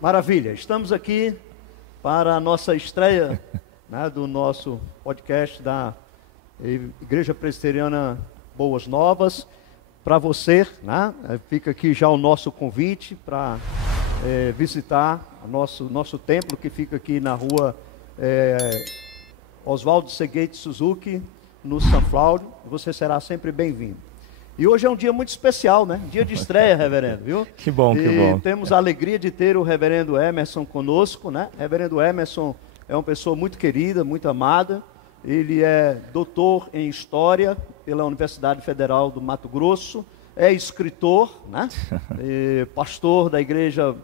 Maravilha, estamos aqui para a nossa estreia, né, do nosso podcast da Igreja Presbiteriana Boas Novas. Para você, né, fica aqui já o nosso convite para visitar o nosso templo, que fica aqui na rua Oswaldo Seguete Suzuki, no Sunflower. Você será sempre bem-vindo. E hoje é um dia muito especial, né? Dia de estreia, reverendo, viu? Que bom, que bom. Temos a alegria de ter o reverendo Emerson conosco, né? Reverendo Emerson é uma pessoa muito querida, muito amada. Ele é doutor em História pela Universidade Federal do Mato Grosso. É escritor, né? Pastor da Igreja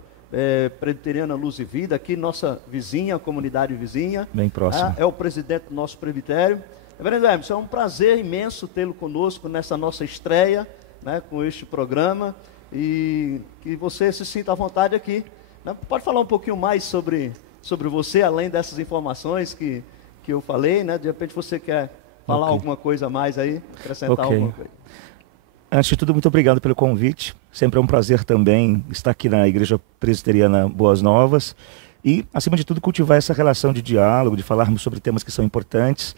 Presbiteriana Luz e Vida, aqui nossa vizinha, comunidade vizinha. Bem próximo. É o presidente do nosso presbitério. Reverendo Emerson, é um prazer imenso tê-lo conosco nessa nossa estreia, né, com este programa, e que você se sinta à vontade aqui, né? Pode falar um pouquinho mais sobre você, além dessas informações que eu falei, né? De repente você quer falar alguma coisa a mais aí, acrescentar alguma coisa. Antes de tudo, muito obrigado pelo convite. Sempre é um prazer também estar aqui na Igreja Presbiteriana Boas Novas e, acima de tudo, cultivar essa relação de diálogo, de falarmos sobre temas que são importantes.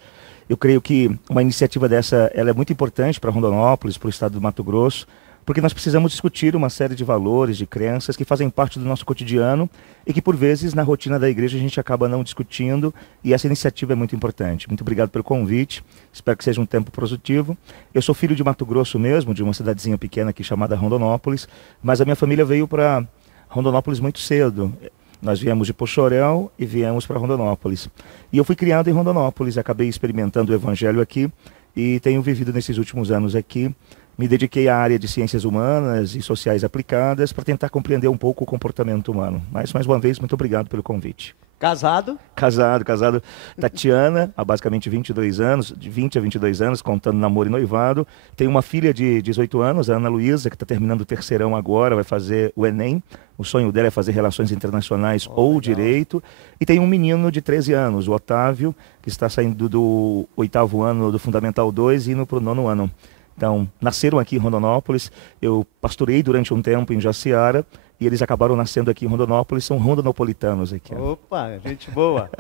Eu creio que uma iniciativa dessa ela é muito importante para Rondonópolis, para o estado do Mato Grosso, porque nós precisamos discutir uma série de valores, de crenças que fazem parte do nosso cotidiano e que, por vezes, na rotina da igreja a gente acaba não discutindo, e essa iniciativa é muito importante. Muito obrigado pelo convite, espero que seja um tempo positivo. Eu sou filho de Mato Grosso mesmo, de uma cidadezinha pequena aqui chamada Rondonópolis, mas a minha família veio para Rondonópolis muito cedo. Nós viemos de Poxoréu e viemos para Rondonópolis. E eu fui criado em Rondonópolis, acabei experimentando o evangelho aqui e tenho vivido nesses últimos anos aqui. Me dediquei à área de ciências humanas e sociais aplicadas para tentar compreender um pouco o comportamento humano. Mas, mais uma vez, muito obrigado pelo convite. Casado? Casado. Tatiana, há basicamente 22 anos, de 20 a 22 anos, contando namoro e noivado. Tenho uma filha de 18 anos, a Ana Luísa, que está terminando o terceirão agora, vai fazer o Enem. O sonho dela é fazer relações internacionais ou legal. Direito. E tem um menino de 13 anos, o Otávio, que está saindo do 8º ano do Fundamental 2 e indo para o 9º ano. Então, nasceram aqui em Rondonópolis, eu pastorei durante um tempo em Jaciara, e eles acabaram nascendo aqui em Rondonópolis, são rondonopolitanos aqui. Opa, gente boa.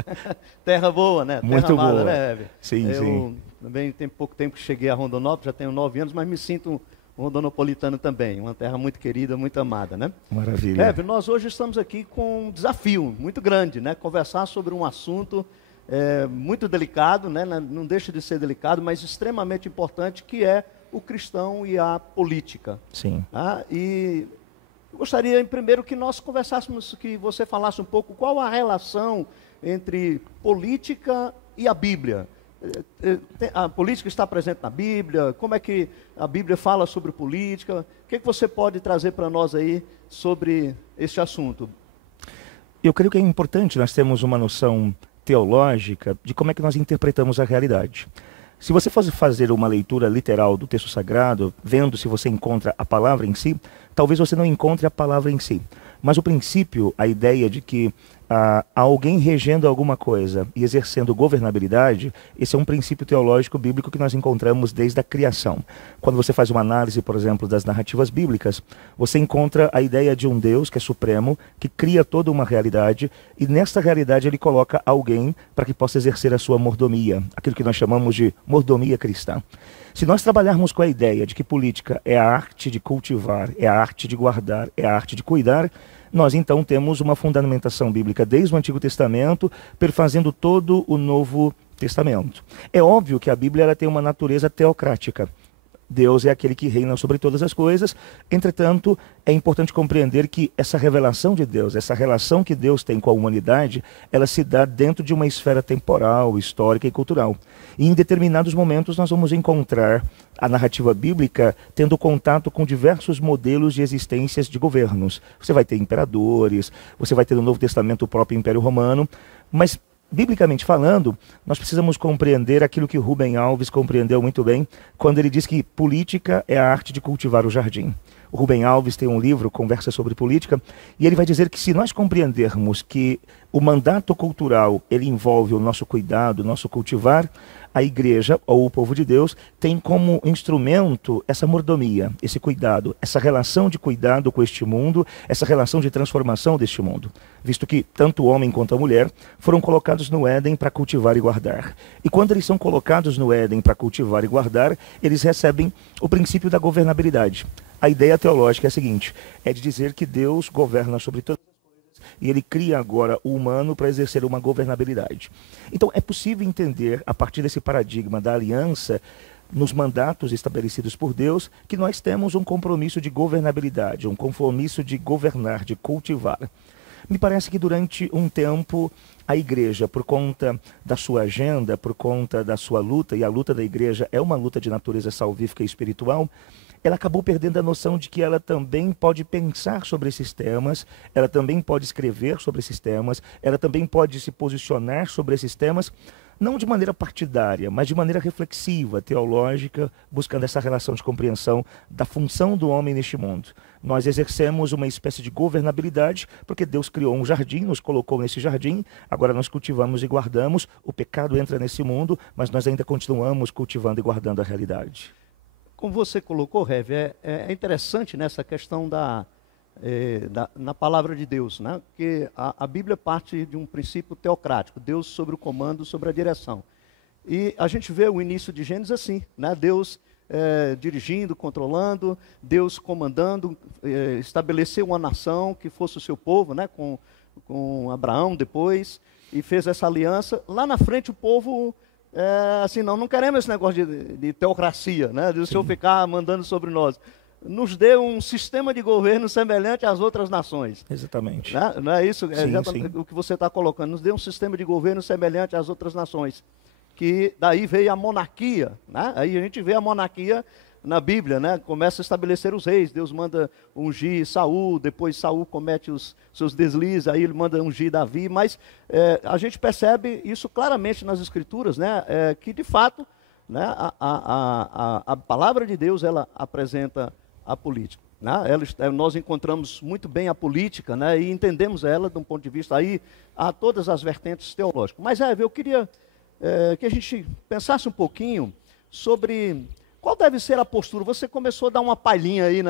Terra boa, né? Terra muito amada, boa. Né, Hebe? Sim, sim. Também tem pouco tempo que cheguei a Rondonópolis, já tenho 9 anos, mas me sinto rondonopolitano também. Uma terra muito querida, muito amada, né? Maravilha. Hebe, nós hoje estamos aqui com um desafio muito grande, né? Conversar sobre um assunto muito delicado, né? Não deixa de ser delicado, mas extremamente importante, que é o cristão e a política. Sim. E eu gostaria, primeiro, que nós conversássemos, que você falasse um pouco qual a relação entre política e a Bíblia. A política está presente na Bíblia? Como é que a Bíblia fala sobre política? O que você pode trazer para nós aí sobre esse assunto? Eu creio que é importante nós termos uma noção teológica de como é que nós interpretamos a realidade. Se você fosse fazer uma leitura literal do texto sagrado, vendo se você encontra a palavra em si, talvez você não encontre a palavra em si. Mas o princípio, a ideia de que há alguém regendo alguma coisa e exercendo governabilidade, esse é um princípio teológico bíblico que nós encontramos desde a criação. Quando você faz uma análise, por exemplo, das narrativas bíblicas, você encontra a ideia de um Deus que é supremo, que cria toda uma realidade, e nesta realidade ele coloca alguém para que possa exercer a sua mordomia, aquilo que nós chamamos de mordomia cristã. Se nós trabalharmos com a ideia de que política é a arte de cultivar, é a arte de guardar, é a arte de cuidar, nós então temos uma fundamentação bíblica desde o Antigo Testamento, perfazendo todo o Novo Testamento. É óbvio que a Bíblia ela tem uma natureza teocrática. Deus é aquele que reina sobre todas as coisas. Entretanto, é importante compreender que essa revelação de Deus, essa relação que Deus tem com a humanidade, ela se dá dentro de uma esfera temporal, histórica e cultural. E em determinados momentos nós vamos encontrar a narrativa bíblica tendo contato com diversos modelos de existências de governos. Você vai ter imperadores, você vai ter no Novo Testamento o próprio Império Romano, mas biblicamente falando, nós precisamos compreender aquilo que Rubem Alves compreendeu muito bem quando ele diz que política é a arte de cultivar o jardim. O Rubem Alves tem um livro, Conversa sobre Política, e ele vai dizer que se nós compreendermos que o mandato cultural ele envolve o nosso cuidado, o nosso cultivar, a igreja ou o povo de Deus tem como instrumento essa mordomia, esse cuidado, essa relação de cuidado com este mundo, essa relação de transformação deste mundo. Visto que tanto o homem quanto a mulher foram colocados no Éden para cultivar e guardar. E quando eles são colocados no Éden para cultivar e guardar, eles recebem o princípio da governabilidade. A ideia teológica é a seguinte, é de dizer que Deus governa sobre todas as coisas e ele cria agora o humano para exercer uma governabilidade. Então é possível entender, a partir desse paradigma da aliança, nos mandatos estabelecidos por Deus, que nós temos um compromisso de governabilidade, um compromisso de governar, de cultivar. Me parece que durante um tempo a igreja, por conta da sua agenda, por conta da sua luta, e a luta da igreja é uma luta de natureza salvífica e espiritual, ela acabou perdendo a noção de que ela também pode pensar sobre esses temas, ela também pode escrever sobre esses temas, ela também pode se posicionar sobre esses temas, não de maneira partidária, mas de maneira reflexiva, teológica, buscando essa relação de compreensão da função do homem neste mundo. Nós exercemos uma espécie de governabilidade, porque Deus criou um jardim, nos colocou nesse jardim, agora nós cultivamos e guardamos, o pecado entra nesse mundo, mas nós ainda continuamos cultivando e guardando a realidade. Como você colocou, Rev, é interessante nessa questão na palavra de Deus, né? Porque a Bíblia parte de um princípio teocrático, Deus sobre o comando, sobre a direção. E a gente vê o início de Gênesis assim, né? Deus dirigindo, controlando, Deus comandando, estabeleceu uma nação que fosse o seu povo, né? Com Abraão depois, e fez essa aliança. Lá na frente o povo... assim, não queremos esse negócio de teocracia, né? De o Senhor ficar mandando sobre nós. Nos dê um sistema de governo semelhante às outras nações. Exatamente. Né? Não é isso? É sim. O que você está colocando. Nos dê um sistema de governo semelhante às outras nações. Que daí veio a monarquia. Né? Aí a gente vê a monarquia na Bíblia, né? Começa a estabelecer os reis. Deus manda ungir Saul, depois Saul comete os seus deslizes, aí ele manda ungir Davi. Mas a gente percebe isso claramente nas Escrituras, né? Que de fato, né? A palavra de Deus ela apresenta a política. Né? Nós encontramos muito bem a política, né? E entendemos ela de um ponto de vista aí a todas as vertentes teológicas. Mas eu queria que a gente pensasse um pouquinho sobre qual deve ser a postura. Você começou a dar uma palhinha aí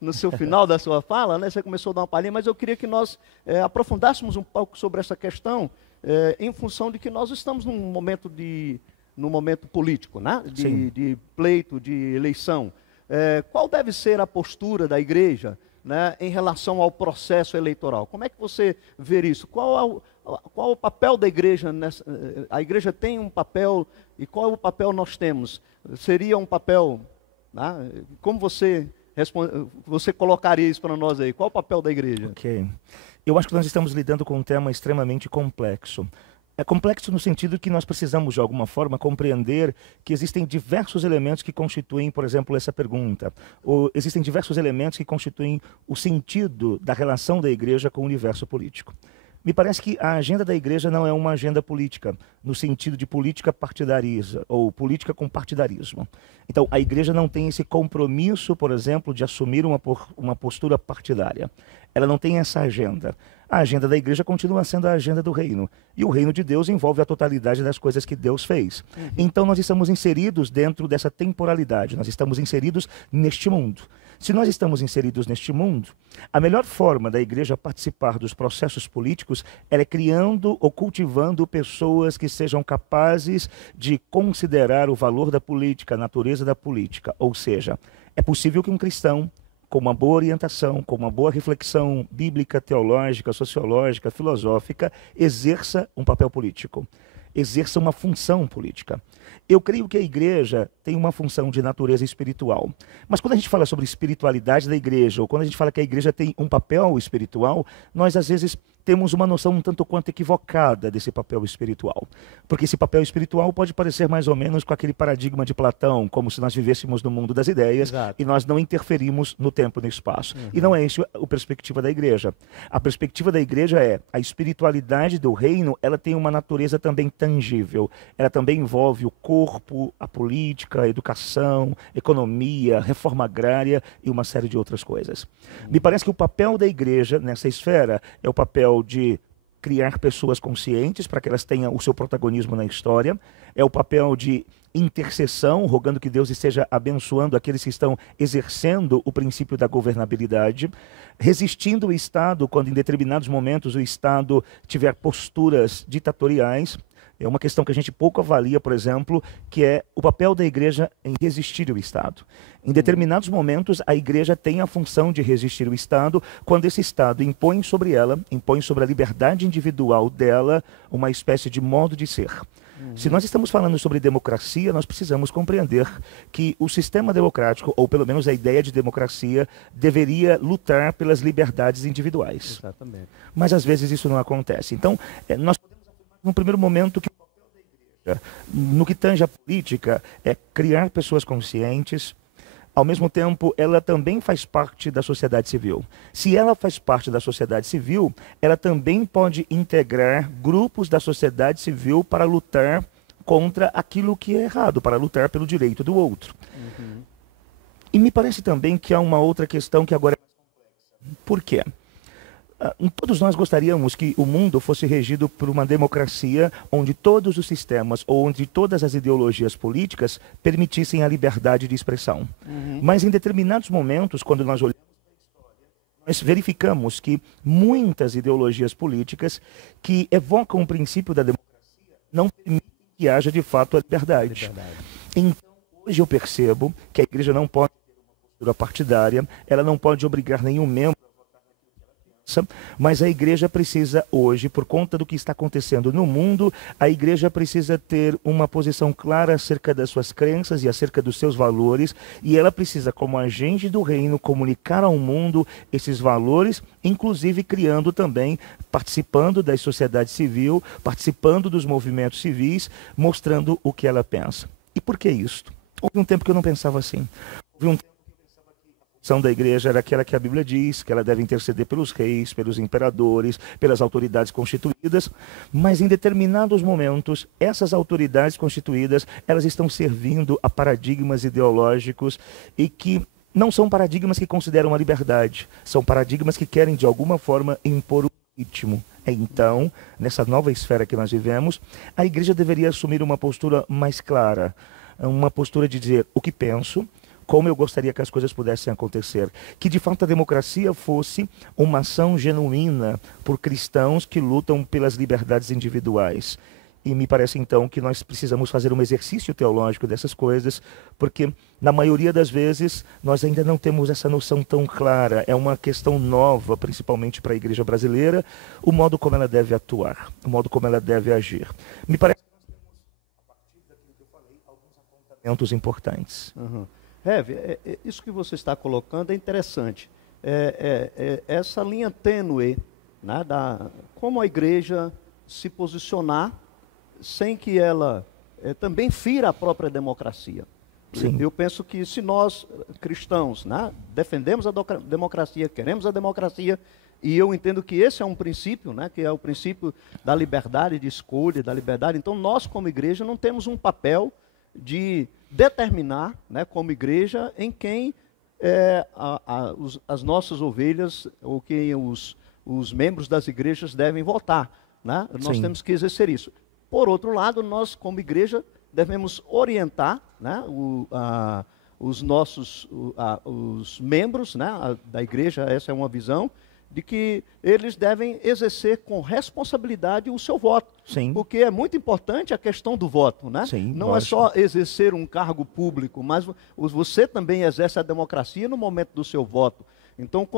no seu final da sua fala, né? Você começou a dar uma palhinha, mas eu queria que nós aprofundássemos um pouco sobre essa questão em função de que nós estamos num momento político, né? De pleito, de eleição. Qual deve ser a postura da igreja, né, em relação ao processo eleitoral? Como é que você vê isso? Qual o papel da igreja nessa? A igreja tem um papel, e qual é o papel nós temos? Seria um papel, né? Como você colocaria isso para nós aí? Qual o papel da igreja? Ok. Eu acho que nós estamos lidando com um tema extremamente complexo. É complexo no sentido que nós precisamos, de alguma forma, compreender que existem diversos elementos que constituem, por exemplo, essa pergunta. Ou existem diversos elementos que constituem o sentido da relação da igreja com o universo político. Me parece que a agenda da igreja não é uma agenda política, no sentido de política partidarista, ou política com partidarismo. Então, a igreja não tem esse compromisso, por exemplo, de assumir uma postura partidária. Ela não tem essa agenda. A agenda da igreja continua sendo a agenda do reino. E o reino de Deus envolve a totalidade das coisas que Deus fez. Então, nós estamos inseridos dentro dessa temporalidade, nós estamos inseridos neste mundo. Se nós estamos inseridos neste mundo, a melhor forma da igreja participar dos processos políticos é criando ou cultivando pessoas que sejam capazes de considerar o valor da política, a natureza da política. Ou seja, é possível que um cristão, com uma boa orientação, com uma boa reflexão bíblica, teológica, sociológica, filosófica, exerça um papel político, exerça uma função política. Eu creio que a igreja tem uma função de natureza espiritual. Mas quando a gente fala sobre espiritualidade da igreja, ou quando a gente fala que a igreja tem um papel espiritual, nós às vezes temos uma noção um tanto quanto equivocada desse papel espiritual. Porque esse papel espiritual pode parecer mais ou menos com aquele paradigma de Platão, como se nós vivêssemos no mundo das ideias. Exato. E nós não interferimos no tempo e no espaço. E não é isso a perspectiva da igreja. A perspectiva da igreja é a espiritualidade do reino, ela tem uma natureza também tangível. Ela também envolve o corpo, a política, a educação, economia, reforma agrária e uma série de outras coisas. Me parece que o papel da igreja nessa esfera é o papel de criar pessoas conscientes para que elas tenham o seu protagonismo na história, é o papel de intercessão, rogando que Deus esteja abençoando aqueles que estão exercendo o princípio da governabilidade, resistindo o Estado quando em determinados momentos o Estado tiver posturas ditatoriais. É uma questão que a gente pouco avalia, por exemplo, que é o papel da igreja em resistir ao Estado. Em determinados momentos, a igreja tem a função de resistir ao Estado quando esse Estado impõe sobre ela, impõe sobre a liberdade individual dela, uma espécie de modo de ser. Se nós estamos falando sobre democracia, nós precisamos compreender que o sistema democrático, ou pelo menos a ideia de democracia, deveria lutar pelas liberdades individuais. Exatamente. Mas às vezes isso não acontece. Então, nós podemos afirmar no primeiro momento que o papel da igreja, no que tange a política, é criar pessoas conscientes. Ao mesmo tempo, ela também faz parte da sociedade civil. Se ela faz parte da sociedade civil, ela também pode integrar grupos da sociedade civil para lutar contra aquilo que é errado, para lutar pelo direito do outro. E me parece também que há uma outra questão que agora é mais complexa. Por quê? Todos nós gostaríamos que o mundo fosse regido por uma democracia onde todos os sistemas ou onde todas as ideologias políticas permitissem a liberdade de expressão. Mas em determinados momentos, quando nós olhamos para a história, nós verificamos que muitas ideologias políticas que evocam o princípio da democracia não permitem que haja de fato a liberdade. Então, hoje eu percebo que a igreja não pode ter uma postura partidária, ela não pode obrigar nenhum membro, mas a igreja precisa hoje, por conta do que está acontecendo no mundo, a igreja precisa ter uma posição clara acerca das suas crenças e acerca dos seus valores, e ela precisa, como agente do reino, comunicar ao mundo esses valores, inclusive criando também, participando da sociedade civil, participando dos movimentos civis, mostrando o que ela pensa. E por que isto? Houve um tempo que eu não pensava assim. Houve um tempo a função da igreja era aquela que a Bíblia diz, que ela deve interceder pelos reis, pelos imperadores, pelas autoridades constituídas, mas em determinados momentos, essas autoridades constituídas, elas estão servindo a paradigmas ideológicos e que não são paradigmas que consideram a liberdade, são paradigmas que querem, de alguma forma, impor o ritmo. Então, nessa nova esfera que nós vivemos, a igreja deveria assumir uma postura mais clara, uma postura de dizer o que penso, como eu gostaria que as coisas pudessem acontecer. Que, de fato, a democracia fosse uma ação genuína por cristãos que lutam pelas liberdades individuais. E me parece, então, que nós precisamos fazer um exercício teológico dessas coisas, porque, na maioria das vezes, nós ainda não temos essa noção tão clara. É uma questão nova, principalmente para a igreja brasileira, o modo como ela deve atuar, o modo como ela deve agir. Me parece que nós temos, a partir daquilo que eu falei, alguns apontamentos importantes. Heve, isso que você está colocando é interessante. Essa linha tênue, né, como a igreja se posicionar sem que ela também fira a própria democracia. Sim. Eu penso que se nós, cristãos, né, defendemos a democracia, queremos a democracia, e eu entendo que esse é um princípio, né, que é o princípio da liberdade de escolha, da liberdade. Então, nós, como igreja, não temos um papel de determinar, né, como igreja, em quem as nossas ovelhas ou quem os membros das igrejas devem votar. Né? Nós temos que exercer isso. Por outro lado, nós, como igreja, devemos orientar, né, os membros, né, da igreja, essa é uma visão, de que eles devem exercer com responsabilidade o seu voto. Sim. Porque é muito importante a questão do voto, né? Sim, não lógico. é só exercer um cargo público, mas você também exerce a democracia no momento do seu voto. Então,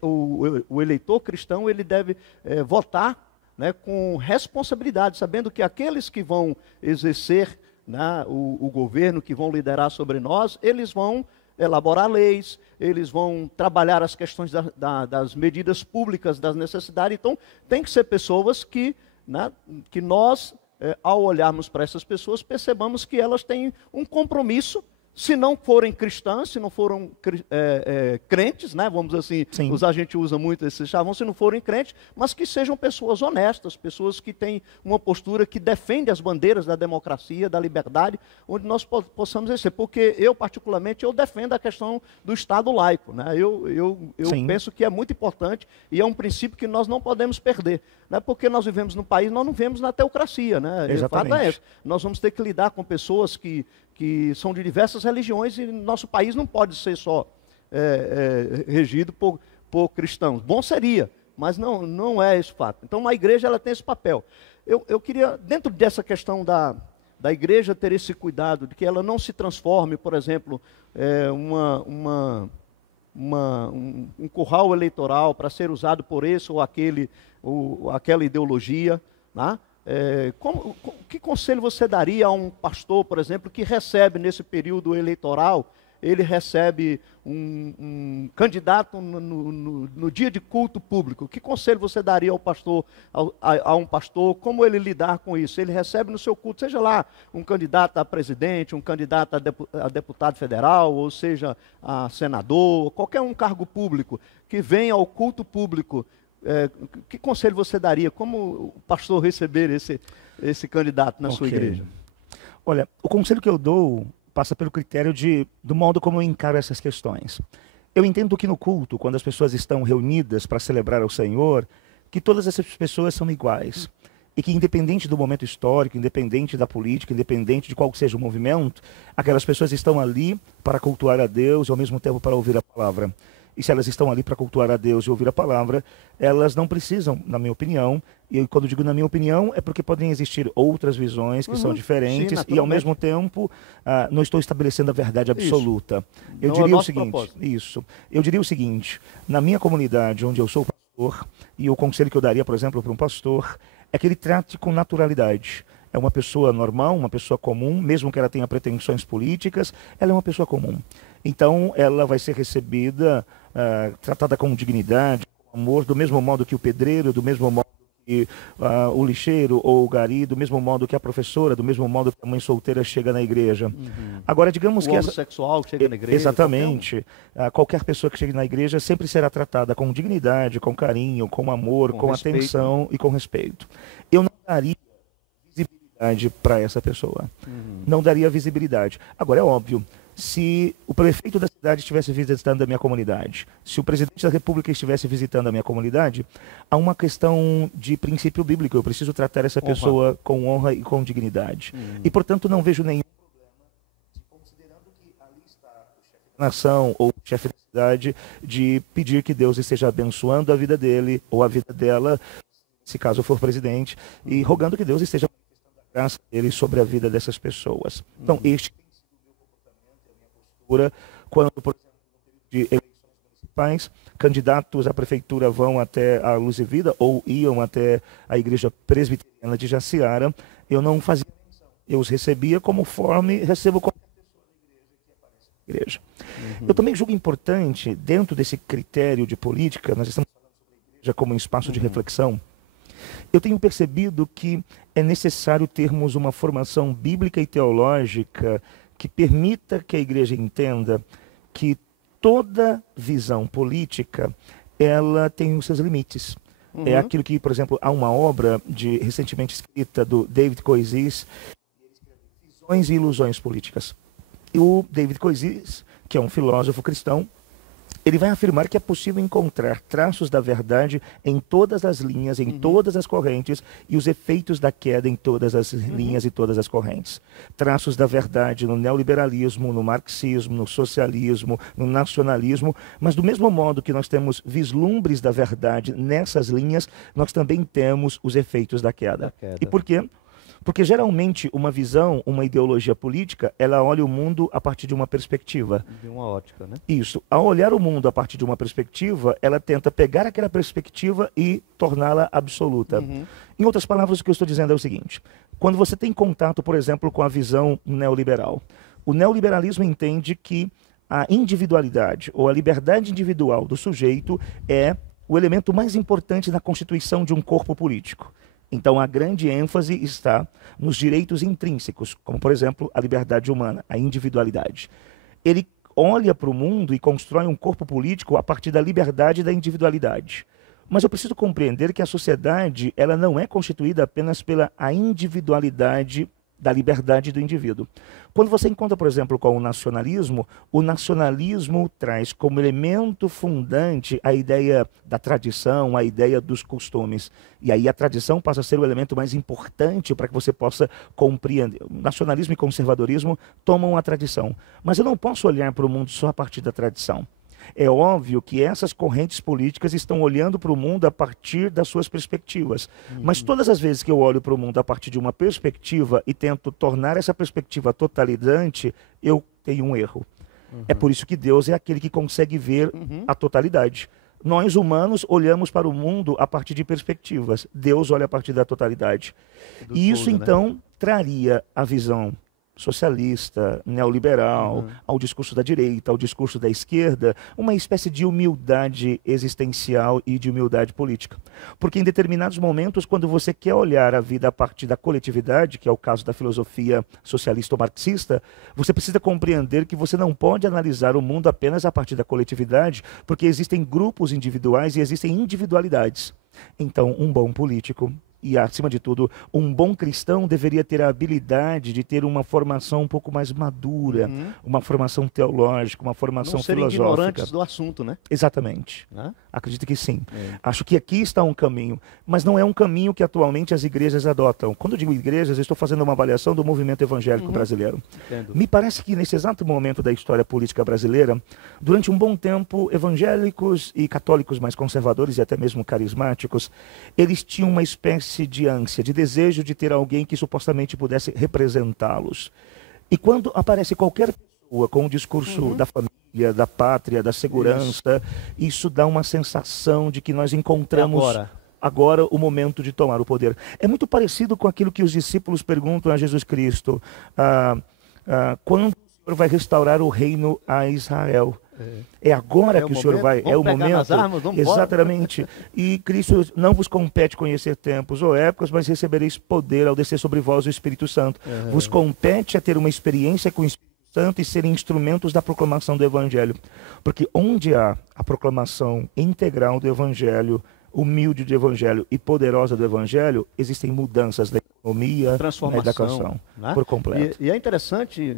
o eleitor cristão, ele deve votar, né, com responsabilidade, sabendo que aqueles que vão exercer, né, o governo, que vão liderar sobre nós, eles vão elaborar leis, eles vão trabalhar as questões das medidas públicas, das necessidades. Então, tem que ser pessoas que, né, que nós, ao olharmos para essas pessoas, percebamos que elas têm um compromisso. Se não forem cristãs, se não foram crentes, né, vamos assim, a gente usa muito esse chavão, se não forem crentes, mas que sejam pessoas honestas, pessoas que têm uma postura que defende as bandeiras da democracia, da liberdade, onde nós possamos exercer. Porque eu, particularmente, eu defendo a questão do Estado laico. Né? Eu penso que é muito importante e é um princípio que nós não podemos perder. Né? Porque nós vivemos num país, nós não vivemos na teocracia. Né? Exatamente. O fato é esse. Nós vamos ter que lidar com pessoas que são de diversas religiões e nosso país não pode ser só regido por cristãos. Bom seria, mas não é esse o fato. Então, a igreja ela tem esse papel. Eu queria, dentro dessa questão da igreja, ter esse cuidado de que ela não se transforme, por exemplo, um curral eleitoral para ser usado por esse ou aquela ideologia, né? Que conselho você daria a um pastor, por exemplo, que recebe nesse período eleitoral, ele recebe um candidato no dia de culto público? Que conselho você daria ao pastor, a um pastor, como ele lidar com isso? Ele recebe no seu culto, seja lá um candidato a presidente, um candidato a deputado federal, ou seja, a senador, qualquer um cargo público, que venha ao culto público. Que conselho você daria? Como o pastor receber esse candidato na sua igreja? Olha, o conselho que eu dou passa pelo critério do modo como eu encaro essas questões. Eu entendo que no culto, quando as pessoas estão reunidas para celebrar ao Senhor, que todas essas pessoas são iguais. E que independente do momento histórico, independente da política, independente de qual seja o movimento, aquelas pessoas estão ali para cultuar a Deus e ao mesmo tempo para ouvir a palavra. E se elas estão ali para cultuar a Deus e ouvir a palavra, elas não precisam, na minha opinião, e quando digo na minha opinião, é porque podem existir outras visões que são diferentes, sim, e ao mesmo tempo não estou estabelecendo a verdade absoluta. Eu diria o seguinte, eu diria o seguinte, na minha comunidade, onde eu sou pastor, e o conselho que eu daria, por exemplo, para um pastor, é que ele trate com naturalidade. É uma pessoa normal, uma pessoa comum, mesmo que ela tenha pretensões políticas, ela é uma pessoa comum. Então, ela vai ser recebida, tratada com dignidade, com amor, do mesmo modo que o pedreiro, do mesmo modo que o lixeiro ou o gari, do mesmo modo que a professora, do mesmo modo que a mãe solteira chega na igreja. Uhum. Agora, digamos que homossexual que chega na igreja. Exatamente. Qualquer pessoa que chegue na igreja sempre será tratada com dignidade, com carinho, com amor, com atenção e com respeito. Eu não daria visibilidade para essa pessoa. Não daria visibilidade. Agora, é óbvio, se o prefeito da cidade estivesse visitando a minha comunidade, se o presidente da república estivesse visitando a minha comunidade, há uma questão de princípio bíblico. Eu preciso tratar essa pessoa com honra e com dignidade. E, portanto, não vejo nenhum problema, considerando que ali está o chefe da nação ou o chefe da cidade, de pedir que Deus esteja abençoando a vida dele ou a vida dela, se caso for presidente, e rogando que Deus esteja manifestando a graça dele sobre a vida dessas pessoas. Então, este quando, por exemplo, no período de eleições municipais, candidatos à prefeitura vão até a Luz e Vida ou iam até a igreja presbiteriana de Jaciara, eu não fazia menção. Eu os recebia conforme recebo qualquer pessoa da igreja que aparece na igreja. Eu também julgo importante, dentro desse critério de política, nós estamos falando sobre a igreja como um espaço de reflexão, eu tenho percebido que é necessário termos uma formação bíblica e teológica que permita que a igreja entenda que toda visão política, ela tem os seus limites. É aquilo que, por exemplo, há uma obra recentemente escrita do David Koizis, Visões e Ilusões Políticas. E o David Koizis, que é um filósofo cristão, ele vai afirmar que é possível encontrar traços da verdade em todas as linhas, em todas as correntes, e os efeitos da queda em todas as linhas e todas as correntes. Traços da verdade no neoliberalismo, no marxismo, no socialismo, no nacionalismo, mas do mesmo modo que nós temos vislumbres da verdade nessas linhas, nós também temos os efeitos da queda. E por quê? Porque geralmente uma visão, uma ideologia política, ela olha o mundo a partir de uma perspectiva. De uma ótica, né? Isso. Ao olhar o mundo a partir de uma perspectiva, ela tenta pegar aquela perspectiva e torná-la absoluta. Em outras palavras, o que eu estou dizendo é o seguinte. Quando você tem contato, por exemplo, com a visão neoliberal, o neoliberalismo entende que a individualidade ou a liberdade individual do sujeito é o elemento mais importante na constituição de um corpo político. Então, a grande ênfase está nos direitos intrínsecos, como, por exemplo, a liberdade humana, a individualidade. Ele olha para o mundo e constrói um corpo político a partir da liberdade e da individualidade. Mas eu preciso compreender que a sociedade ela não é constituída apenas pela a individualidade da liberdade do indivíduo. Quando você encontra, por exemplo, com o nacionalismo traz como elemento fundante a ideia da tradição, a ideia dos costumes. E aí a tradição passa a ser o elemento mais importante para que você possa compreender. O nacionalismo e conservadorismo tomam a tradição. Mas eu não posso olhar para o mundo só a partir da tradição. É óbvio que essas correntes políticas estão olhando para o mundo a partir das suas perspectivas. Mas todas as vezes que eu olho para o mundo a partir de uma perspectiva e tento tornar essa perspectiva totalizante, eu tenho um erro. É por isso que Deus é aquele que consegue ver a totalidade. Nós, humanos, olhamos para o mundo a partir de perspectivas. Deus olha a partir da totalidade. E isso, então, traria a visão socialista, neoliberal, ao discurso da direita, ao discurso da esquerda, uma espécie de humildade existencial e de humildade política. Porque em determinados momentos, quando você quer olhar a vida a partir da coletividade, que é o caso da filosofia socialista ou marxista, você precisa compreender que você não pode analisar o mundo apenas a partir da coletividade, porque existem grupos individuais e existem individualidades. Então, um bom político e, acima de tudo, um bom cristão deveria ter a habilidade de ter uma formação um pouco mais madura, uma formação teológica, uma formação não serem filosófica. ignorantes do assunto, né? Exatamente. Acredito que sim. Acho que aqui está um caminho, mas não é um caminho que atualmente as igrejas adotam. Quando eu digo igrejas, eu estou fazendo uma avaliação do movimento evangélico brasileiro. Entendo. Me parece que nesse exato momento da história política brasileira, durante um bom tempo, evangélicos e católicos mais conservadores e até mesmo carismáticos, eles tinham uma espécie de ânsia, de desejo de ter alguém que supostamente pudesse representá-los. E quando aparece qualquer pessoa com o discurso da família, da pátria, da segurança, isso dá uma sensação de que nós encontramos agora o momento de tomar o poder. É muito parecido com aquilo que os discípulos perguntam a Jesus Cristo, quando o Senhor vai restaurar o reino a Israel? É agora que o Senhor vai, é o momento. Exatamente. E Cristo não vos compete conhecer tempos ou épocas, mas recebereis poder ao descer sobre vós o Espírito Santo. Vos compete a ter uma experiência com o Espírito Santo e serem instrumentos da proclamação do Evangelho. Porque onde há a proclamação integral do Evangelho, humilde do Evangelho e poderosa do Evangelho, existem mudanças da economia, transformação, da canção, né? por completo. E é interessante,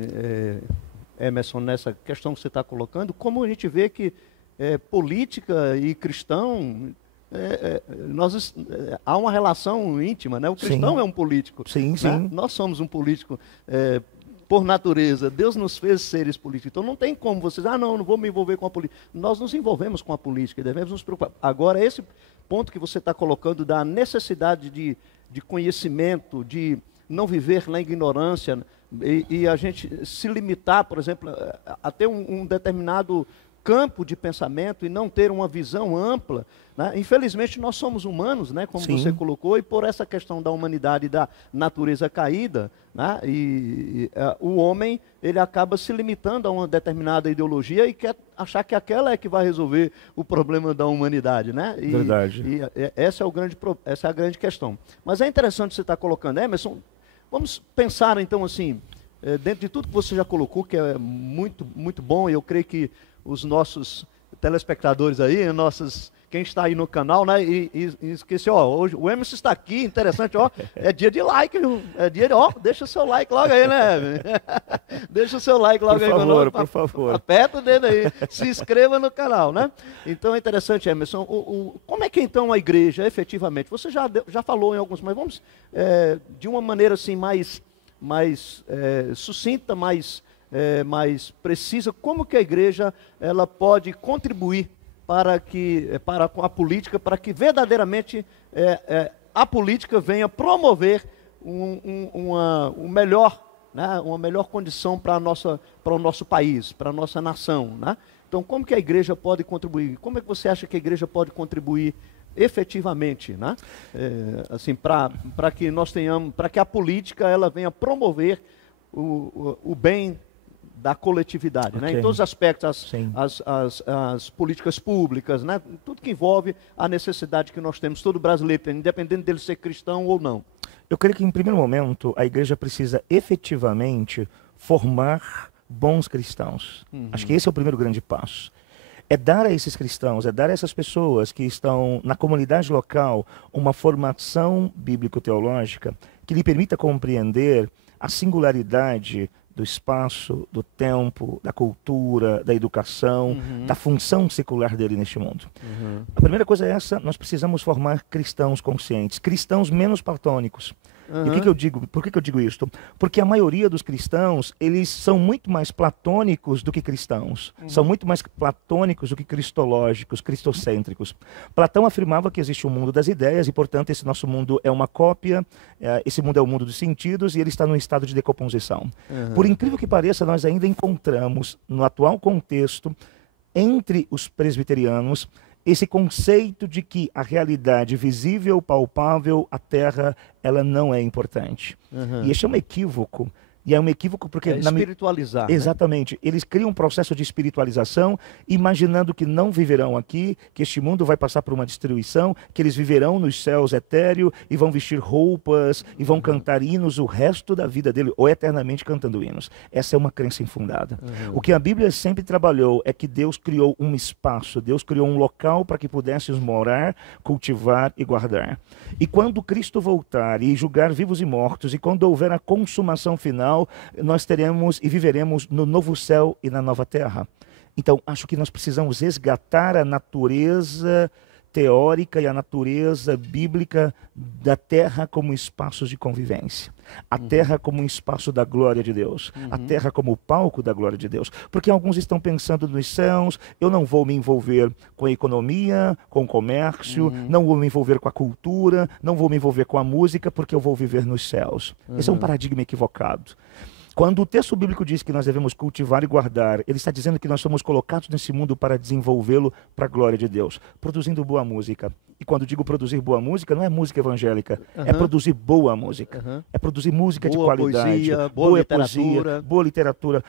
Emerson, nessa questão que você está colocando, como a gente vê que política e cristão, há uma relação íntima, né? O cristão é um político. Sim, né? sim. Nós somos um político por natureza. Deus nos fez seres políticos. Então não tem como vocês, não vou me envolver com a política. Nós nos envolvemos com a política e devemos nos preocupar. Agora, esse ponto que você está colocando da necessidade de conhecimento, de não viver na ignorância, e a gente se limitar, por exemplo, a ter um determinado campo de pensamento e não ter uma visão ampla, né? Infelizmente nós somos humanos, né? Como Sim. você colocou, e por essa questão da humanidade e da natureza caída, né? O homem ele acaba se limitando a uma determinada ideologia e quer achar que aquela é que vai resolver o problema da humanidade, né? Verdade. Essa é a grande questão. Mas é interessante você estar colocando, Emerson. Vamos pensar então assim, dentro de tudo que você já colocou, que é muito, muito bom, e eu creio que os nossos telespectadores aí, quem está aí no canal, né, e esqueci, hoje o Emerson está aqui, interessante, é dia de like, viu? É dia de, deixa o seu like logo aí, né? Deixa o seu like logo aí. Por favor. Aperta o dedo aí, se inscreva no canal, né? Então é interessante, Emerson, como é que então a igreja, efetivamente, você já falou em alguns, mas vamos, de uma maneira assim mais sucinta, mais precisa, como que a igreja ela pode contribuir para com a política, para que verdadeiramente a política venha promover uma melhor condição para o nosso país, para a nossa nação, né? Então, como que a igreja pode contribuir? Como é que você acha que a igreja pode contribuir efetivamente, né? Assim, para que nós tenhamos, para que a política ela venha promover o bem da coletividade, né? Ok. Em todos os aspectos, Sim. as políticas públicas, né? Tudo que envolve a necessidade que nós temos, todo brasileiro tem, independente dele ser cristão ou não. Eu creio que, em primeiro momento, a igreja precisa efetivamente formar bons cristãos. Acho que esse é o primeiro grande passo. É dar a esses cristãos, é dar a essas pessoas que estão na comunidade local uma formação bíblico-teológica que lhe permita compreender a singularidade do espaço, do tempo, da cultura, da educação, da função secular dele neste mundo. A primeira coisa é essa: nós precisamos formar cristãos conscientes, cristãos menos platônicos. E o que eu digo? Por que eu digo isso? Porque a maioria dos cristãos, eles são muito mais platônicos do que cristãos. São muito mais platônicos do que cristológicos, cristocêntricos. Platão afirmava que existe um mundo das ideias e, portanto, esse nosso mundo é uma cópia, esse mundo é o mundo dos sentidos e ele está num estado de decomposição. Por incrível que pareça, nós ainda encontramos, no atual contexto, entre os presbiterianos, esse conceito de que a realidade visível, palpável, a terra, ela não é importante. E esse é um equívoco. E é um equívoco porque... espiritualizar. Exatamente. Eles criam um processo de espiritualização, imaginando que não viverão aqui, que este mundo vai passar por uma destruição, que eles viverão nos céus etéreos e vão vestir roupas e vão cantar hinos o resto da vida dele, ou eternamente cantando hinos. Essa é uma crença infundada. O que a Bíblia sempre trabalhou é que Deus criou um espaço, Deus criou um local para que pudéssemos morar, cultivar e guardar. E quando Cristo voltar e julgar vivos e mortos, e quando houver a consumação final, nós teremos e viveremos no novo céu e na nova terra. Então, acho que nós precisamos resgatar a natureza teórica e a natureza bíblica da terra como espaços de convivência. A terra como um espaço da glória de Deus. A terra como o palco da glória de Deus. Porque alguns estão pensando nos céus: eu não vou me envolver com a economia, com o comércio, não vou me envolver com a cultura, não vou me envolver com a música, porque eu vou viver nos céus. Esse é um paradigma equivocado. Quando o texto bíblico diz que nós devemos cultivar e guardar, ele está dizendo que nós somos colocados nesse mundo para desenvolvê-lo para a glória de Deus, produzindo boa música. E quando digo produzir boa música, não é música evangélica, é produzir boa música. É produzir música de qualidade, poesia, boa literatura. Poesia, boa literatura,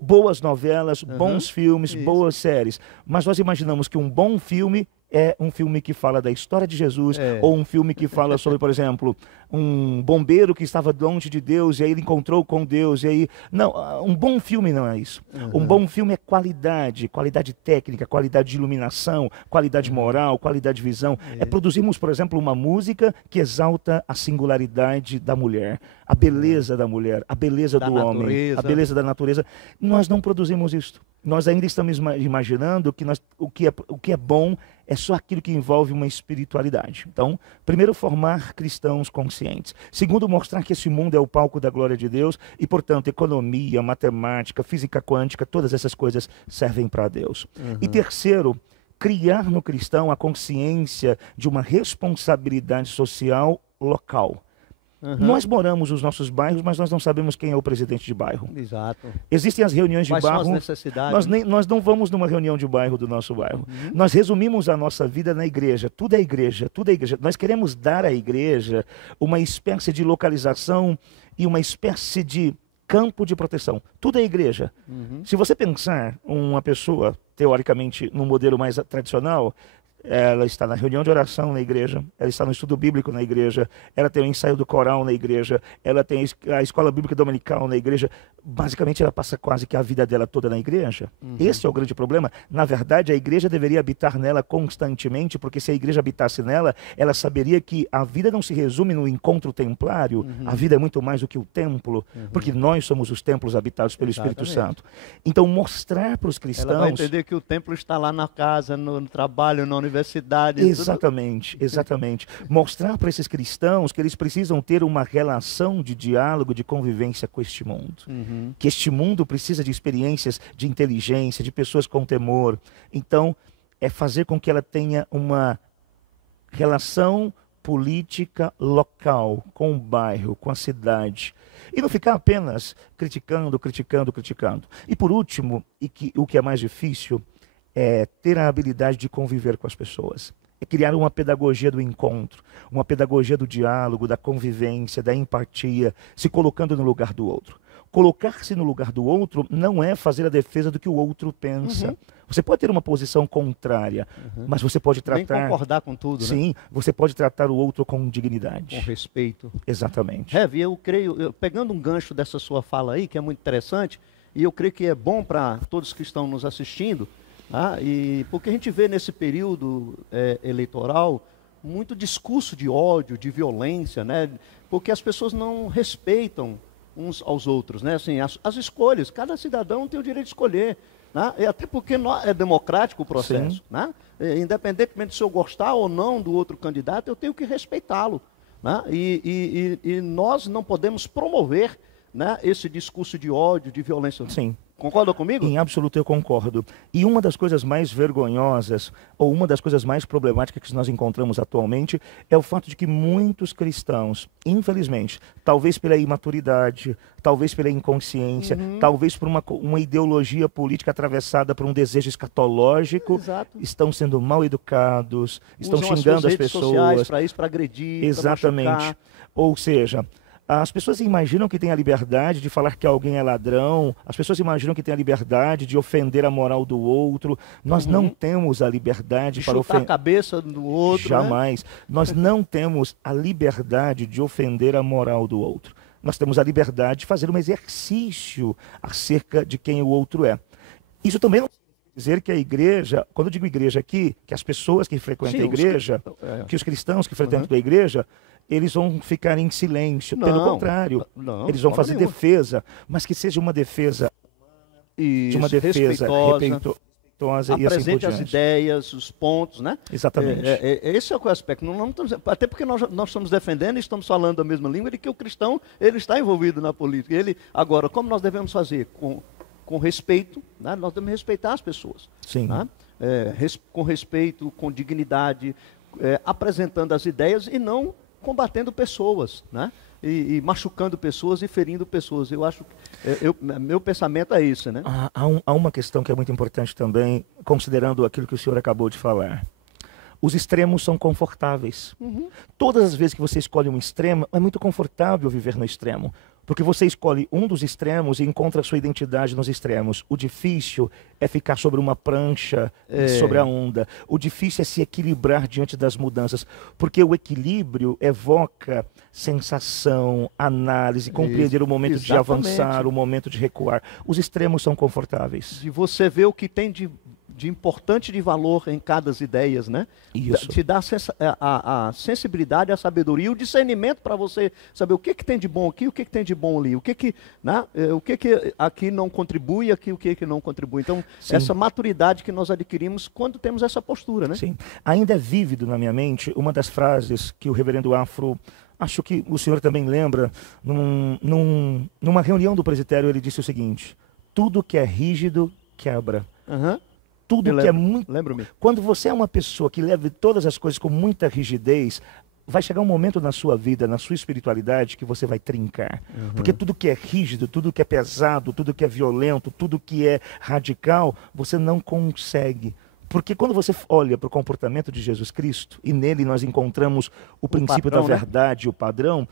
boas novelas, bons filmes, boas séries. Mas nós imaginamos que um bom filme é um filme que fala da história de Jesus, ou um filme que fala sobre, por exemplo, um bombeiro que estava longe de Deus e aí ele encontrou com Deus. E aí... Não, um bom filme não é isso. Um bom filme é qualidade, qualidade técnica, qualidade de iluminação, qualidade moral, qualidade de visão. É produzirmos, por exemplo, uma música que exalta a singularidade da mulher, a beleza da mulher, a beleza do homem, a beleza da natureza. Nós não produzimos isso. Nós ainda estamos imaginando que o que é bom é só aquilo que envolve uma espiritualidade. Então, primeiro, formar cristãos conscientes. Segundo, mostrar que esse mundo é o palco da glória de Deus e, portanto, economia, matemática, física quântica, todas essas coisas servem para Deus. E terceiro, criar no cristão a consciência de uma responsabilidade social local. Nós moramos nos nossos bairros, mas nós não sabemos quem é o presidente de bairro. Exato. Existem as reuniões de Quais bairro. são as necessidades? Nós não vamos numa reunião de bairro do nosso bairro. Nós resumimos a nossa vida na igreja. Tudo é igreja, tudo é igreja. Nós queremos dar à igreja uma espécie de localização e uma espécie de campo de proteção. Tudo é igreja. Se você pensar uma pessoa, teoricamente, num modelo mais tradicional, ela está na reunião de oração na igreja, ela está no estudo bíblico na igreja, ela tem o ensaio do coral na igreja, ela tem a escola bíblica dominical na igreja. Basicamente, ela passa quase que a vida dela toda na igreja. Esse é o grande problema. Na verdade, a igreja deveria habitar nela constantemente, porque se a igreja habitasse nela, ela saberia que a vida não se resume no encontro templário, a vida é muito mais do que o templo, porque nós somos os templos habitados pelo Espírito Santo. Então, mostrar para os cristãos... Ela vai entender que o templo está lá na casa, no trabalho, na universidade. Exatamente, exatamente. Mostrar para esses cristãos que eles precisam ter uma relação de diálogo, de convivência com este mundo. Que este mundo precisa de experiências de inteligência, de pessoas com temor. Então, é fazer com que ela tenha uma relação política local, com o bairro, com a cidade. E não ficar apenas criticando. E por último, o que é mais difícil, é ter a habilidade de conviver com as pessoas. É criar uma pedagogia do encontro, uma pedagogia do diálogo, da convivência, da empatia, se colocando no lugar do outro. Colocar-se no lugar do outro não é fazer a defesa do que o outro pensa. Você pode ter uma posição contrária, mas você pode tratar... Nem concordar com tudo, né? Sim, você pode tratar o outro com dignidade. Com respeito. Exatamente. Heavy, eu creio, pegando um gancho dessa sua fala aí, que é muito interessante, e eu creio que é bom para todos que estão nos assistindo, tá? Porque a gente vê nesse período eleitoral muito discurso de ódio, de violência, né? Porque as pessoas não respeitam uns aos outros, né? Assim, as escolhas, cada cidadão tem o direito de escolher, né? E até porque é democrático o processo, né? Independentemente se eu gostar ou não do outro candidato, eu tenho que respeitá-lo, né? E nós não podemos promover, né, esse discurso de ódio, de violência. Sim. Concorda comigo? Em absoluto eu concordo. E uma das coisas mais vergonhosas, ou uma das coisas mais problemáticas que nós encontramos atualmente, é o fato de que muitos cristãos, infelizmente, talvez pela imaturidade, talvez pela inconsciência, talvez por uma ideologia política atravessada por um desejo escatológico, Exato. estão sendo mal educados, estão Usam xingando as redes sociais pessoas. para isso, para agredir, Exatamente. pra machucar. Ou seja, as pessoas imaginam que têm a liberdade de falar que alguém é ladrão, as pessoas imaginam que têm a liberdade de ofender a moral do outro. Nós não temos a liberdade para ofender a cabeça do outro. Jamais. Né? Nós não temos a liberdade de ofender a moral do outro. Nós temos a liberdade de fazer um exercício acerca de quem o outro é. Isso também não quer dizer que a igreja, quando eu digo igreja aqui, que as pessoas que frequentam a igreja, que os cristãos que frequentam a igreja, eles vão ficar em silêncio. Não, pelo contrário, eles vão fazer defesa, mas que seja uma defesa, respeitosa e assim por diante. As diante. ideias, os pontos, né? Exatamente. Esse é o aspecto. Até porque nós estamos defendendo e estamos falando a mesma língua de que o cristão ele está envolvido na política. Agora, como nós devemos fazer? Com respeito, né? Nós devemos respeitar as pessoas. Sim. Né? Com respeito, com dignidade, apresentando as ideias e não combatendo pessoas, né? E machucando pessoas e ferindo pessoas. Eu acho que meu pensamento é isso, né? Há uma questão que é muito importante também, considerando aquilo que o senhor acabou de falar. Os extremos são confortáveis. Todas as vezes que você escolhe um extremo, é muito confortável viver no extremo. Porque você escolhe um dos extremos e encontra a sua identidade nos extremos. O difícil é ficar sobre uma prancha, sobre a onda. O difícil é se equilibrar diante das mudanças. Porque o equilíbrio evoca sensação, análise, compreender o momento de avançar, o momento de recuar. Os extremos são confortáveis. De você ver o que tem de importante, de valor em cada ideias, né? Isso. Te dá a sensibilidade, a sabedoria, o discernimento para você saber o que tem de bom aqui, o que tem de bom ali, o que aqui não contribui, aqui o que não contribui. Então, Sim. essa maturidade que nós adquirimos quando temos essa postura, né? Sim. Ainda é vívido na minha mente uma das frases que o reverendo Afro, acho que o senhor também lembra, numa reunião do presbitério, ele disse o seguinte: tudo que é rígido quebra. Tudo que é muito... Lembro-me. Quando você é uma pessoa que leva todas as coisas com muita rigidez, vai chegar um momento na sua vida, na sua espiritualidade, que você vai trincar. Porque tudo que é rígido, tudo que é pesado, tudo que é violento, tudo que é radical, você não consegue. Porque quando você olha para o comportamento de Jesus Cristo, e nele nós encontramos o princípio padrão, da verdade, o padrão,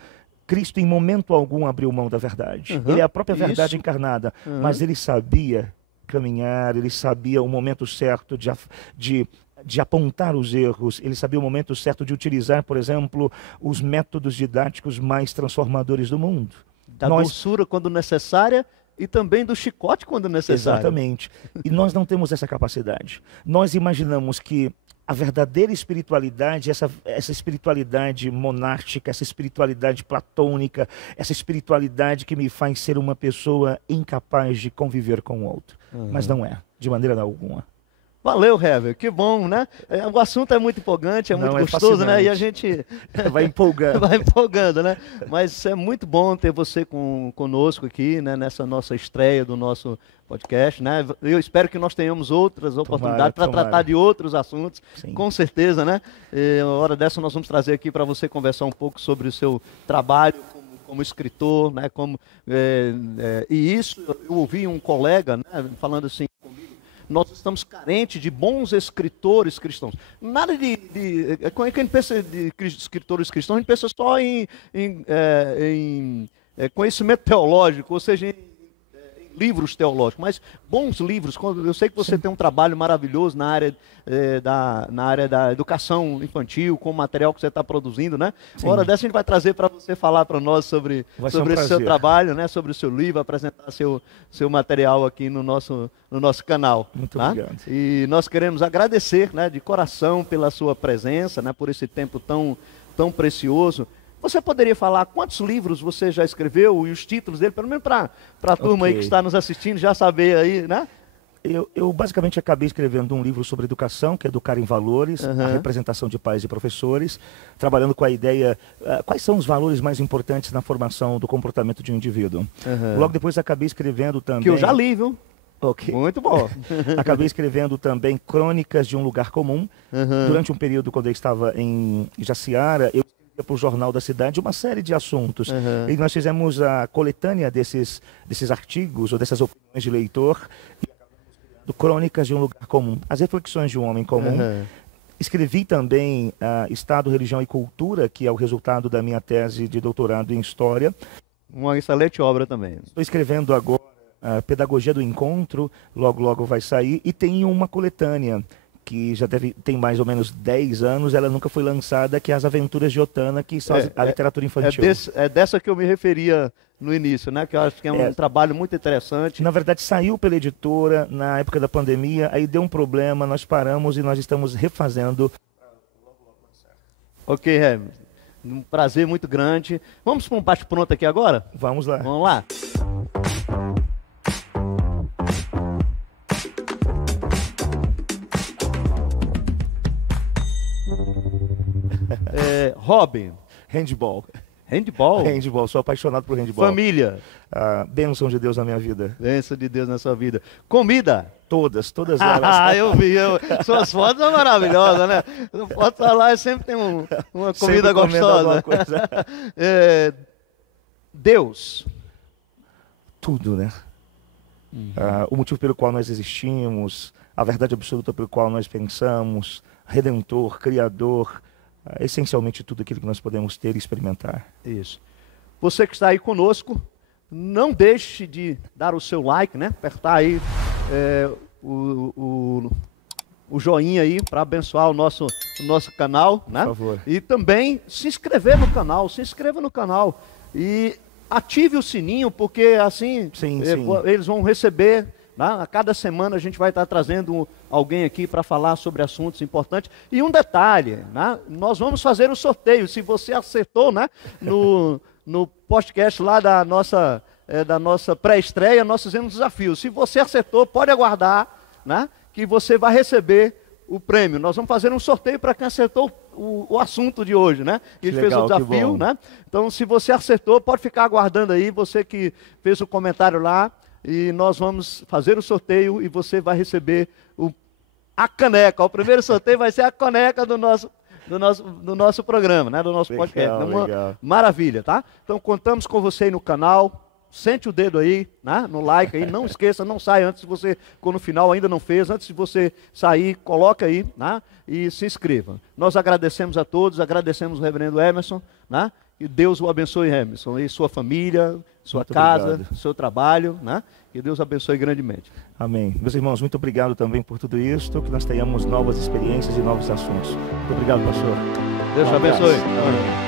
Cristo em momento algum abriu mão da verdade. Ele é a própria verdade encarnada, mas ele sabia caminhar, ele sabia o momento certo de apontar os erros, ele sabia o momento certo de utilizar, por exemplo, os métodos didáticos mais transformadores do mundo. Da doçura quando necessária e também do chicote quando necessário. Exatamente. E nós não temos essa capacidade. Nós imaginamos que a verdadeira espiritualidade, essa espiritualidade monástica, essa espiritualidade platônica, essa espiritualidade que me faz ser uma pessoa incapaz de conviver com o outro. Mas não é, de maneira alguma. Valeu, Hever, que bom, né? O assunto é muito empolgante, é muito gostoso, fascinante, né? E a gente vai empolgando. Vai empolgando, né? Mas é muito bom ter você conosco aqui, né? Nessa nossa estreia do nosso podcast, né? Eu espero que nós tenhamos outras oportunidades para tratar de outros assuntos, Sim. Com certeza, né? Uma hora dessa nós vamos trazer aqui para você conversar um pouco sobre o seu trabalho como escritor, né? E isso, eu ouvi um colega, né, falando assim comigo: nós estamos carentes de bons escritores cristãos. Nada quando a gente pensa de escritores cristãos, a gente pensa só em conhecimento teológico, ou seja, livros teológicos, mas bons livros. Eu sei que você tem um trabalho maravilhoso na área da educação infantil, com o material que você está produzindo, né? Uma hora dessa a gente vai trazer para você falar para nós sobre esse seu trabalho, né? Sobre o seu livro, apresentar seu material aqui no nosso canal. Muito tá? obrigado. E nós queremos agradecer, né, de coração pela sua presença, né, por esse tempo tão precioso. Você poderia falar quantos livros você já escreveu e os títulos dele, pelo menos para a turma aí que está nos assistindo já saber aí, né? Eu basicamente acabei escrevendo um livro sobre educação, que é Educar em Valores, a representação de pais e professores, trabalhando com a ideia, quais são os valores mais importantes na formação do comportamento de um indivíduo. Logo depois acabei escrevendo também... Que eu já li, viu? Okay. Muito bom. Acabei escrevendo também Crônicas de um Lugar Comum. Durante um período, quando eu estava em Jaciara, eu para o Jornal da Cidade uma série de assuntos. E nós fizemos a coletânea desses artigos ou dessas opiniões de leitor e acabamos criando Crônicas de um Lugar Comum, as reflexões de um homem comum. Escrevi também Estado, Religião e Cultura, que é o resultado da minha tese de doutorado em História. Uma excelente obra também. Estou escrevendo agora Pedagogia do Encontro, logo vai sair, e tem uma coletânea que já tem mais ou menos 10 anos, ela nunca foi lançada, que é As Aventuras de Otana, que são a literatura infantil. É dessa que eu me referia no início, né? Que eu acho que é um trabalho muito interessante. Na verdade, saiu pela editora na época da pandemia, aí deu um problema, nós paramos e nós estamos refazendo. Ok, Hermes. Um prazer muito grande. Vamos para um bate-pronto aqui agora? Vamos lá. Vamos lá. Hobby. Handball. Handball? Handball, sou apaixonado por handball. Família. Bênção de Deus na minha vida. Bênção de Deus na sua vida. Comida. Todas elas. Eu vi. Suas fotos são maravilhosas, né? As fotos lá sempre tem uma comida gostosa. Deus. Tudo, né? O motivo pelo qual nós existimos, a verdade absoluta pelo qual nós pensamos, Redentor, Criador, essencialmente tudo aquilo que nós podemos ter e experimentar. Isso. Você que está aí conosco, não deixe de dar o seu like, né? Apertar aí o joinha aí para abençoar o nosso canal, né? Por favor. E também se inscrever no canal, e ative o sininho, porque assim eles vão receber. A cada semana a gente vai estar trazendo alguém aqui para falar sobre assuntos importantes. E um detalhe, né? Nós vamos fazer o sorteio. Se você acertou, né, no podcast lá da nossa pré-estreia, nós fizemos um desafio. Se você acertou, pode aguardar, né, que você vai receber o prêmio. Nós vamos fazer um sorteio para quem acertou o assunto de hoje, né? Que a gente fez o desafio, né? Então, se você acertou, pode ficar aguardando aí, você que fez o comentário lá. E nós vamos fazer o sorteio e você vai receber a caneca. O primeiro sorteio vai ser a caneca do nosso programa, né? Do nosso podcast. Legal. Maravilha, tá? Então contamos com você aí no canal. Sente o dedo aí, né? No like aí. Não esqueça, não saia antes de você, quando no final ainda não fez, antes de você sair, coloca aí, né? E se inscreva. Nós agradecemos a todos, agradecemos o reverendo Emerson, né? E Deus o abençoe, Emerson, e sua família, sua casa, seu trabalho, né? Que Deus abençoe grandemente. Amém. Meus irmãos, muito obrigado também por tudo isso, que nós tenhamos novas experiências e novos assuntos. Muito obrigado, pastor. Deus te abençoe. Amém.